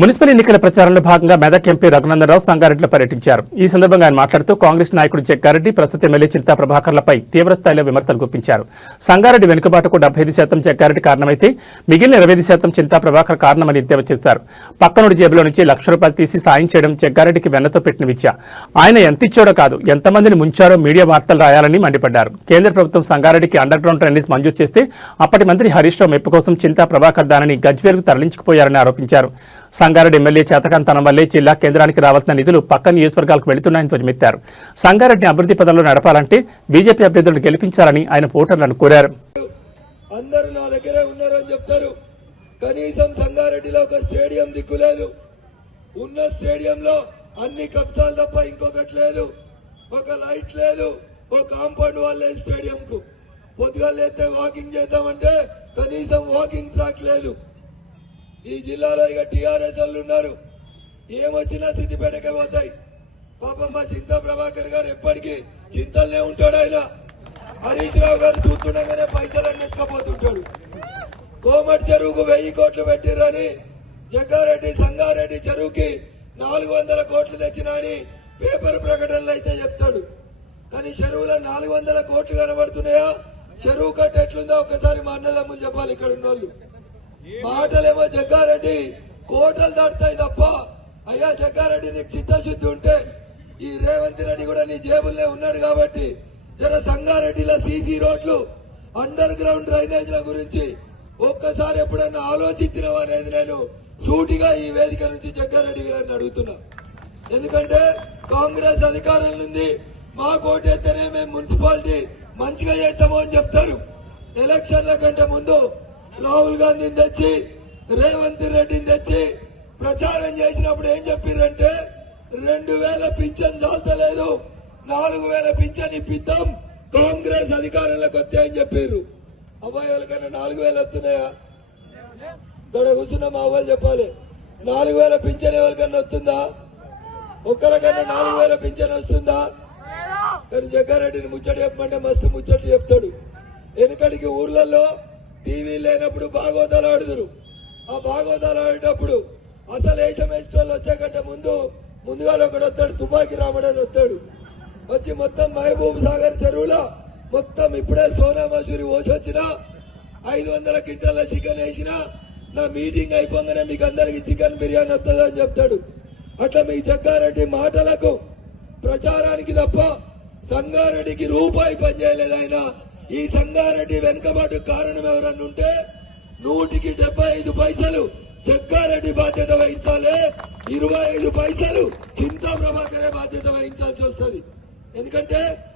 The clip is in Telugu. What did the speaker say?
మున్సిపల్ ఎన్నికల ప్రచారంలో భాగంగా మెదక్ ఎంపీ రఘునందనరావు సంగారెడ్డిలో పర్యటించారు. ఈ సందర్భంగా ఆయన మాట్లాడుతూ కాంగ్రెస్ నాయకుడు జగ్గారెడ్డి ప్రస్తుత ఎమ్మెల్యే చింతా ప్రభాకర్లపై తీవ్రస్థాయిలో విమర్శలు గుప్పించారు. సంగారెడ్డి వెనుకబాటుకు డెబ్బై ఐదు శాతం జగ్గారెడ్డి కారణమైతే మిగిలిన ఇరవై ఐదు శాతం చింతా ప్రభాకర్ కారణమని ఎద్దేవా చేశారు. పక్కనుడి జేబులో నుంచి లక్ష రూపాయలు తీసి సాయం చేయడం జగ్గారెడ్డికి వెన్నతో పెట్టిన విద్య. ఆయన ఎంత ఇచ్చాడో కాదు ఎంతమందిని ముంచారో మీడియా వార్తలు రాయాలని మండిపడ్డారు. కేంద్ర ప్రభుత్వం సంగారెడ్డికి అండర్ గ్రౌండ్ డ్రైనేజ్ మంజూరు చేస్తే అప్పటి మంత్రి హరీష్ రావు మెప్పు కోసం చింతా ప్రభాకర్ దానిని గజ్వేల్కు తరలించుకుపోయారని ఆరోపించారు. సంగారెడ్డి ఎమ్మెల్యే తన వల్లే జిల్లా కేంద్రానికి రావాల్సిన నిధులు పక్క నియోజకవర్గాలకు వెళుతున్నాయని ధ్వజమెత్తారు. సంగారెడ్డిని అభివృద్ధి పదంలో నడపాలంటే బీజేపీ అభ్యర్థులను గెలిపించాలని ఆయన ఓటర్లను కోరారు. అందరూ నా దగ్గరే ఉన్నారని చెప్తారు కనీసం సంగారెడ్డిలో ఒక స్టేడియం దిక్కులేదు ఉన్న స్టేడియంలో అన్ని కబ్జాలు తప్ప ఇంకొకటి లేదు. ఒక లైట్ లేదు. ఒక కాంపౌండ్ వాల్ లేదు స్టేడియం కు పొద్దుగా లేతే వాకింగ్ చేద్దామంటే కనీసం వాకింగ్ ట్రాక్ లేదు. ఈ జిల్లాలో ఇక టీఆర్ఎస్ వాళ్ళు ఉన్నారు. ఏమొచ్చినా సిద్దిపేటకే పోతాయి. పాపం మా చింత ప్రభాకర్ గారు ఎప్పటికీ చింతలనే ఉంటాడు ఆయన. హరీష్ రావు గారు చూస్తుండగానే పైసలన్నీ ఎత్తుకపోతుంటాడు. కోమటి చెరువుకు వెయ్యి కోట్లు పెట్టిర్రని జగ్గారెడ్డి సంగారెడ్డి చెరువుకి నాలుగు వందల కోట్లు తెచ్చినా అని పేపర్ ప్రకటనలు అయితే చెప్తాడు. కానీ చెరువులో నాలుగు వందల కోట్లు కనబడుతున్నాయా? చెరువు కట్ట ఎట్లుందో? ఒకసారి మా అన్నదమ్ములు చెప్పాలి ఇక్కడ ఉన్న వాళ్ళు మాటలేమో జగ్గారెడ్డి కోటలు దాటుతాయి తప్ప. అయ్యా జగ్గారెడ్డి నీకు చిత్తశుద్ధి ఉంటే ఈ రేవంత్ రెడ్డి కూడా నీ జేబుల్లో ఉన్నాడు కాబట్టి జర సంగారెడ్డిలో సీసీ రోడ్లు అండర్ గ్రౌండ్ డ్రైనేజ్ల గురించి ఒక్కసారి ఎప్పుడన్నా ఆలోచించినవా అనేది నేను సూటిగా ఈ వేదిక నుంచి జగ్గారెడ్డి గారిని అడుగుతున్నా. ఎందుకంటే కాంగ్రెస్ అధికారంలో ఉంది మా కోటేస్తేనే మేము మున్సిపాలిటీ మంచిగా చేస్తాము అని చెప్తారు. ఎలక్షన్ల కంటే ముందు రాహుల్ గాంధీని తెచ్చి రేవంత్ రెడ్డిని తెచ్చి ప్రచారం చేసినప్పుడు ఏం చెప్పారంటే రెండు వేల పింఛన్ చాలతలేదు నాలుగు వేల పింఛన్ ఇప్పిద్దాం కాంగ్రెస్ అధికారంలోకి వస్తే అని చెప్పారు అబ్బాయి వాళ్ళకన్నా నాలుగు వేలు వస్తున్నాయా? ఇక్కడ కూర్చున్న మా అవ్వాలి చెప్పాలి. నాలుగు వేల పింఛన్ ఎవరికన్నా వస్తుందా? ఒక్కరికన్నా నాలుగు వేల పింఛన్ వస్తుందా? కానీ జగ్గారెడ్డిని ముచ్చట చెప్పమంటే మస్తు ముచ్చట చెప్తాడు. వెనుకడికి ఊర్లలో టీవీ లేనప్పుడు భాగవతాలు ఆడుదురు. ఆ భాగవతాలు ఆడేటప్పుడు అసలు వేషం వేసిన వచ్చాకంటే ముందు ముందుగా ఒకడు వస్తాడు తుపాకి రామడని వస్తాడు. వచ్చి మొత్తం మహబూబ్ సాగర్ చెరువులో మొత్తం ఇప్పుడే సోనా మసూరి ఓసొచ్చినా ఐదు వందల క్వింటాల చికెన్ వేసినా నా మీటింగ్ అయిపోగానే మీకు అందరికి చికెన్ బిర్యానీ వస్తుందని చెప్తాడు. అట్లా మీ జగ్గారెడ్డి మాటలకు ప్రచారానికి తప్ప సంగారెడ్డికి రూపాయి పనిచేయలేదు ఆయన. ఈ సంగారెడ్డి వెనుకబాటు కారణం ఎవరన్నా ఉంటే నూటికి డెబ్బై ఐదు పైసలు జగ్గారెడ్డి బాధ్యత వహించాలి. ఇరవై ఐదు పైసలు చింతా ప్రభాకరే బాధ్యత వహించాల్సి వస్తుంది. ఎందుకంటే